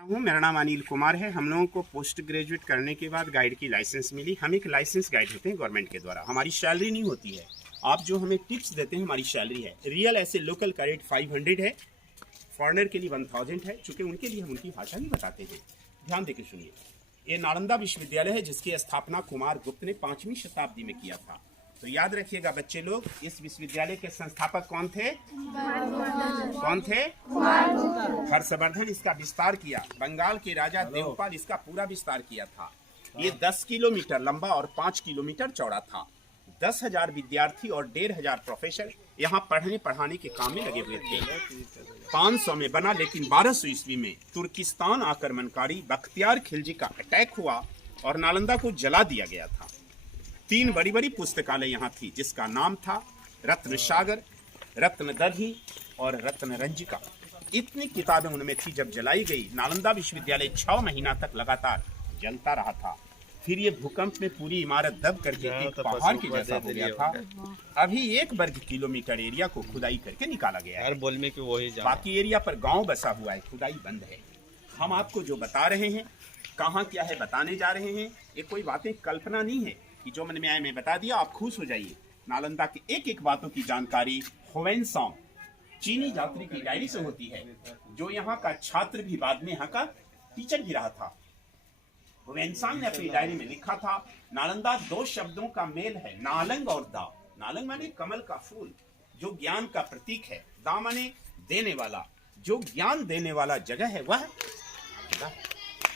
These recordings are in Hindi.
हूँ, मेरा नाम अनिल कुमार है। हम लोगों को पोस्ट ग्रेजुएट करने के बाद गाइड की लाइसेंस मिली। हम एक लाइसेंस गाइड होते हैं गवर्नमेंट के द्वारा। हमारी सैलरी नहीं होती है, आप जो हमें टिप्स देते हैं हमारी सैलरी है। रियल ऐसे लोकल का रेट 500 है, फॉरेनर के लिए 1000 है, चूँकि उनके लिए हम उनकी भाषा भी बताते हैं। ध्यान देकर सुनिए। ये नालंदा विश्वविद्यालय है जिसकी स्थापना कुमार गुप्त ने 5वीं शताब्दी में किया था। तो याद रखिएगा बच्चे लोग, इस विश्वविद्यालय के संस्थापक कौन थे? कौन थे? हर्षवर्धन इसका विस्तार किया। बंगाल के राजा देवपाल इसका पूरा विस्तार किया था। ये 10 किलोमीटर लंबा और 5 किलोमीटर चौड़ा था। 10,000 विद्यार्थी और 1,500 प्रोफेसर यहाँ पढ़ने पढ़ाने के काम में लगे हुए थे। 500 में बना, लेकिन 1200 ईस्वी में तुर्किस्तान आक्रमणकारी बख्तियार खिलजी का अटैक हुआ और नालंदा को जला दिया गया था। 3 बड़ी बड़ी पुस्तकालय यहाँ थी जिसका नाम था रत्न सागर, रत्न दधी और रत्न रंजिका। इतनी किताबें उनमें थी। जब जलाई गई, नालंदा विश्वविद्यालय 6 महीना तक लगातार जलता रहा था। फिर ये भूकंप में पूरी इमारत दब करके एक पहाड़ के जैसा हो गया था। अभी 1 वर्ग किलोमीटर एरिया को खुदाई करके निकाला गया है। बाकी एरिया पर गांव बसा हुआ है, खुदाई बंद है। हम आपको जो बता रहे हैं, कहाँ क्या है बताने जा रहे हैं। ये कोई बातें कल्पना नहीं है कि जो मन में आए मैं बता दिया, आप खुश हो जाइए। नालंदा की एक एक बातों की जानकारी ह्वेनसांग चीनी यात्री की डायरी से होती है, जो यहाँ का छात्र भी बाद में यहाँ का टीचर भी रहा था। ह्वेनसांग ने अपनी डायरी में लिखा था, नालंदा 2 शब्दों का मेल है, नालंग और दा। नालंग माने कमल का फूल, जो ज्ञान का प्रतीक है। दा माने देने वाला, जो ज्ञान देने वाला जगह है वह।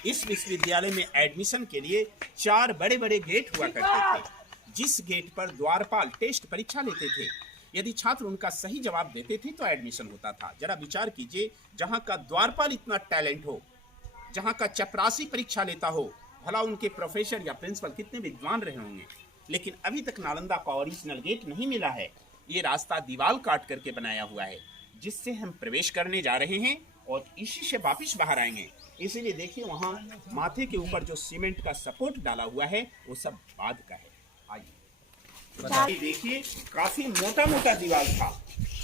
इस विश्वविद्यालय में एडमिशन के लिए 4 बड़े बड़े गेट हुआ करते थे, जिस गेट पर द्वारपाल टेस्ट परीक्षा लेते थे। यदि छात्र उनका सही जवाब देते थे तो एडमिशन होता था। जरा विचार कीजिए, जहां का द्वारपाल इतना टैलेंट हो, जहां का चपरासी परीक्षा लेता हो, भला उनके प्रोफेसर या प्रिंसिपल कितने विद्वान रहे होंगे। लेकिन अभी तक नालंदा का ओरिजिनल गेट नहीं मिला है। ये रास्ता दीवार काट करके बनाया हुआ है, जिससे हम प्रवेश करने जा रहे हैं और इसी से वापिस बाहर आएंगे। इसीलिए देखिए, वहाँ माथे के ऊपर जो सीमेंट का सपोर्ट डाला हुआ है वो सब बाद का है। आइए देखिए, काफी मोटा मोटा दीवार था,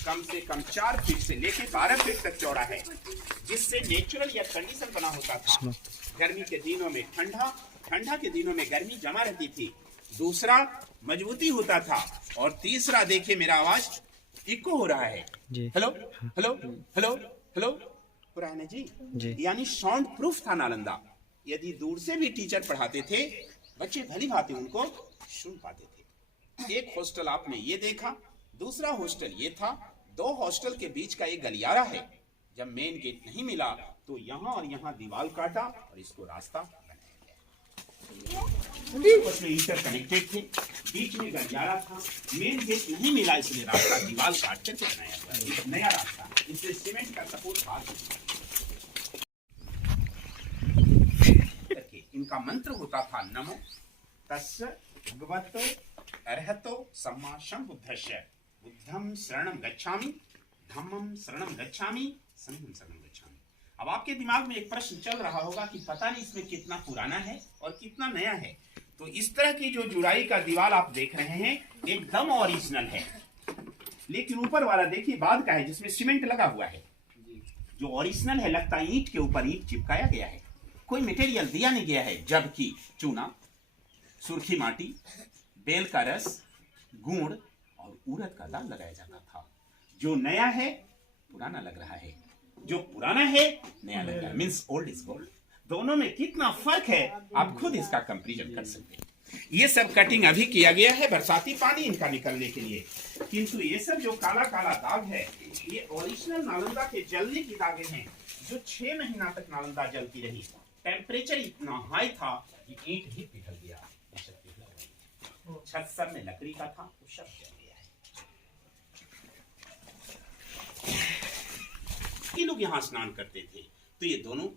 कम से कम 4 फीट से लेके 12 फीट तक चौड़ा है, जिससे नेचुरल या कंडीशन बना होता था। गर्मी के दिनों में ठंडा, ठंडा के दिनों में गर्मी जमा रहती थी। दूसरा, मजबूती होता था। और तीसरा, देखिए मेरा आवाज इको हो रहा है। हेलो हेलो हेलो हेलो हो रहा है ना जी? यानी साउंड प्रूफ था नालंदा। यदि दूर से भी टीचर पढ़ाते थे, बच्चे भली भांति उनको सुन पाते थे। एक हॉस्टल आपने ये देखा, दूसरा हॉस्टल ये था। 2 हॉस्टल के बीच का एक गलियारा है। जब मेन गेट नहीं मिला तो यहाँ और यहाँ दीवार काटा और इसको रास्ता बनाया गया। उसमें इंटर कनेक्टेड थे, बीच में गलियारा था। मेन गेट नहीं मिला, इसलिए रास्ता दीवार काट करके बनाया गया, एक नया रास्ता। इससे सीमेंट का सपोर्ट बात। इनका मंत्र होता था, नमो तस्य भगवतो अर्हतो सम्मा सम्बुद्धस्य, बुद्धं शरणं गच्छामि, धम्मं शरणं गच्छामि, संघं शरणं गच्छामि। अब आपके दिमाग में एक प्रश्न चल रहा होगा कि पता नहीं इसमें कितना पुराना है और कितना नया है। तो इस तरह की जो जुड़ाई का दीवार आप देख रहे हैं एकदम ओरिजिनल है, लेकिन ऊपर वाला देखिए बाद का है, जिसमें सीमेंट लगा हुआ है। जो ओरिजिनल है लगता है ईंट के ऊपर ईंट चिपकाया गया है, कोई मटेरियल दिया नहीं गया है। जबकि चूना, सुर्खी माटी, बेल का रस, गुड़ और उड़द का दाल लगाया जाता था। जो नया है पुराना लग रहा है, जो पुराना है नया लग रहा है, मींस ओल्ड इज गोल्ड। दोनों में कितना फर्क है आप खुद इसका कंपैरिजन कर सकते हैं। ये सब कटिंग अभी किया गया है बरसाती पानी इनका निकलने के लिए, किंतु ये सब जो काला काला दाग है ये ओरिजिनल नालंदा के जलने की दागे हैं, जो 6 महीना तक नालंदा जलती रही। टेम्परेचर इतना हाई था कि ईंट भी पिघल गया, छत सब में लकड़ी का था, वो सब जल गया है। ये लोग यहाँ स्नान करते थे। तो ये दोनों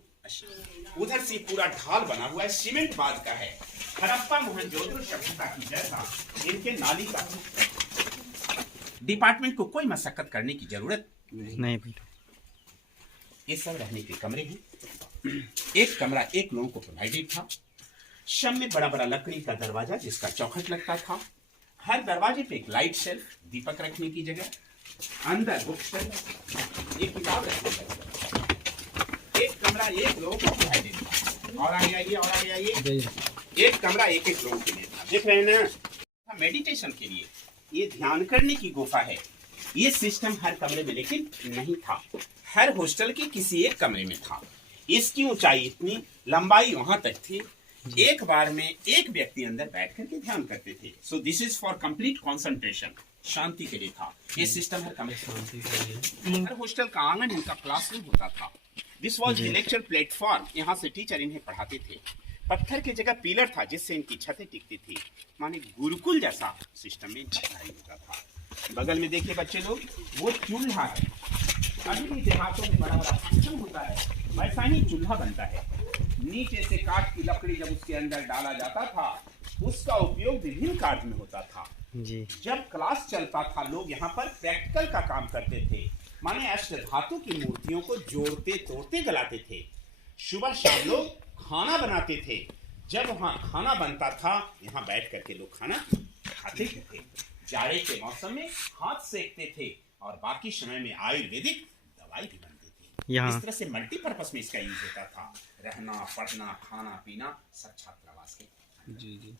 उधर से पूरा ढाल बना हुआ है, सीमेंट बाद का है। हड़प्पा मोहनजोदड़ो सभ्यता की जैसा इनके नाली का। डिपार्टमेंट को कोई मशक्कत करने की जरूरत नहीं। ये सब रहने के कमरे हैं। एक कमरा एक लोगों को प्रोवाइडेड था। शम में बड़ा बड़ा लकड़ी का दरवाजा जिसका चौखट लगता था। हर दरवाजे पे एक लाइट शेल्फ, दीपक रखने की जगह, अंदर बुक शेल्फ, एक किताब रखने की जगह। एक कमरा एक लोगों को डिवाइडेड था। और आगे आइए, और आगे आइए। एक कमरा एक एक लोगों के लिए था। देख रहे हैं ना, मेडिटेशन के लिए, ये ध्यान करने की गुफा है। ये सिस्टम हर कमरे में लेकिन नहीं था, हर हॉस्टल के किसी एक कमरे में था। इसकी ऊंचाई इतनी, लंबाई वहां तक थी। एक बार में एक व्यक्ति अंदर बैठ करके ध्यान करते थे। So this is for complete concentration, शांति के लिए था। ये सिस्टम हर कमरे में, हर हॉस्टल का आंगन इनका क्लासरूम होता था। This was the lecture platform, यहाँ से टीचर इन्हें पढ़ाते थे। पत्थर की जगह पिलर था जिससे इनकी छतें टिकती थी, माने गुरुकुल जैसा सिस्टम में पढ़ाई होता था। बगल में देखिए बच्चे लोग, वो चूल्हा है। अभी भी देहातों में बड़ा बड़ा फंक्शन होता है, वैसा ही चूल्हा बनता है। नीचे से काठ की लकड़ी जब उसके अंदर डाला जाता था, उसका उपयोग विभिन्न कार्य में होता था जी। जब क्लास चलता था, लोग यहाँ पर प्रैक्टिकल का काम करते थे, माने अष्ट धातु की मूर्तियों को जोड़ते तोड़ते गलाते थे। सुबह शाम लोग खाना बनाते थे। जब वहाँ खाना बनता था, यहाँ बैठ करके लोग खाना खाते थे। जाड़े के मौसम में हाथ सेकते थे और बाकी समय में आयुर्वेदिक दवाई भी बनती थी। इस तरह से मल्टीपर्पस में इसका यूज होता था। रहना, पढ़ना, खाना पीना सब छात्रावास के। जी जी।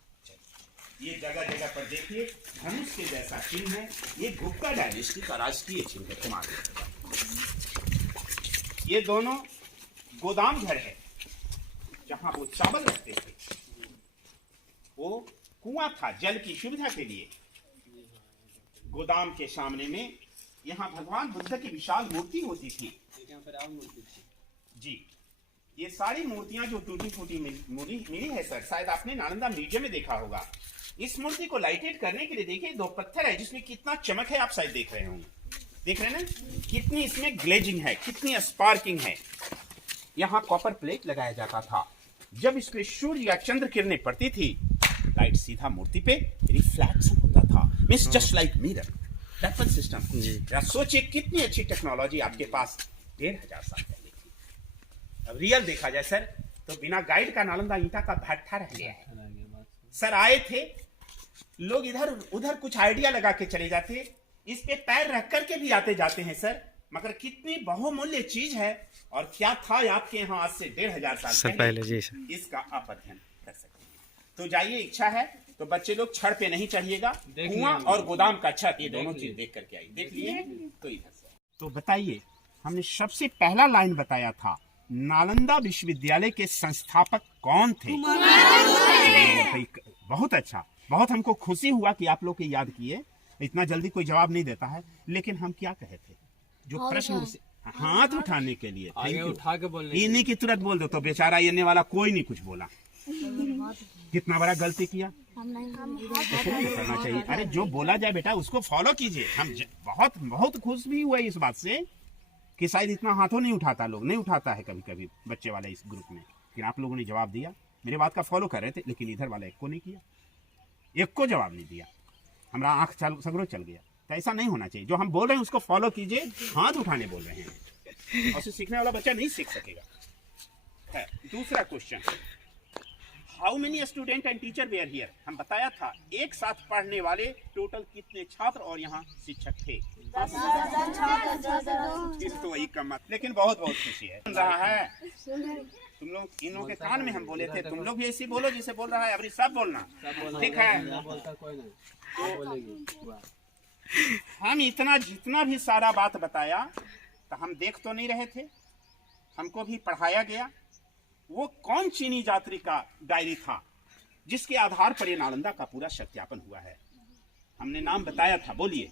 ये जगह जगह पर देखिए धनुष के जैसा चिन्ह है। ये गुप्ता डायनेस्टी का राष्ट्रीय चिन्ह है। तुम्हारे ये दोनों गोदाम घर है जहां वो चावल रखते थे। वो कुआं था जल की सुविधा के लिए। गोदाम के सामने में यहाँ भगवान बुद्ध की विशाल मूर्ति होती थी। जी, ये सारी मूर्तियां जो टूटी फूटी मिली है सर, शायद आपने नालंदा म्यूजियम में देखा होगा। इस मूर्ति को लाइटेड करने के लिए देखिए, दो पत्थर है जिसमें कितना चमक है, आप शायद देख रहे होंगे। देख रहे हैं ना, कितनी इसमें ग्लेजिंग है, कितनी स्पार्किंग है। यहाँ कॉपर प्लेट लगाया जाता था। जब इस पे सूर्य या चंद्र किरणें पड़ती थी, लाइट सीधा मूर्ति पे रिफ्लेक्शन होता था। Means just like mirror, that was system. यार सोचिए कितनी अच्छी टेक्नोलॉजी आपके पास 1500 साल पहले थी। अब रियल देखा जाए सर, तो बिना गाइड का नालंदा ईंटा का भट्ठा रह गया है। सर आए थे लोग, इधर उधर कुछ आइडिया लगा के चले जाते, इस पे पैर रख करके भी आते जाते हैं सर। मगर कितनी बहुमूल्य चीज है, और क्या था आपके यहाँ आज से 1500 साल पहले जी सर, इसका आप अध्ययन कर सकते हैं। तो जाइए, इच्छा है तो बच्चे लोग छड़ पे नहीं चढ़िएगा, कुआं और गोदाम का छत, ये दोनों चीज देख करके आइए। देख लिए तो इधर से। तो बताइए, हमने सबसे पहला लाइन बताया था, नालंदा विश्वविद्यालय के संस्थापक कौन थे? बहुत अच्छा, बहुत हमको खुशी हुआ कि आप लोग के याद किए। इतना जल्दी कोई जवाब नहीं देता है, लेकिन हम क्या कहे थे, जो प्रश्न हाथ उठाने के लिए आगे उठा के बोलने, ये नहीं कि तुरंत बोल दो तो बेचारा येने वाला कोई नहीं कुछ बोला। कितना बड़ा गलती किया, करना चाहिए। अरे जो बोला जाए बेटा उसको फॉलो कीजिए। हम बहुत बहुत खुश भी हुए इस बात से कि शायद इतना हाथों नहीं उठाता, लोग नहीं उठाता है कभी कभी बच्चे वाले इस ग्रुप में, लेकिन आप लोगों ने जवाब दिया। मेरे बात का फॉलो कर रहे थे, लेकिन इधर वाला एक को नहीं किया, एक को जवाब नहीं दिया। हमारा आंख सगरों चल गया। तो ऐसा नहीं होना चाहिए। जो हम बोल रहे हैं उसको फॉलो कीजिए। हाथ उठाने बोल रहे हैं, और सीखने वाला बच्चा नहीं सीख सकेगा। दूसरा question, how many student and teacher were here? हम बताया था एक साथ पढ़ने वाले टोटल कितने छात्र और यहाँ शिक्षक थे? 10,000 तो वही कम, लेकिन बहुत बहुत खुशी है। सुन रहा है तुम लोग, इन लोगों के कान में हम बोले थे, तुम लोग भी ऐसी बोलो जैसे बोल रहा है। अभी सब बोलना ठीक है। हम इतना जितना भी सारा बात बताया, तो हम देख तो नहीं रहे थे, हमको भी पढ़ाया गया। वो कौन चीनी यात्री का डायरी था जिसके आधार पर ये नालंदा का पूरा सत्यापन हुआ है? हमने नाम बताया था, बोलिए।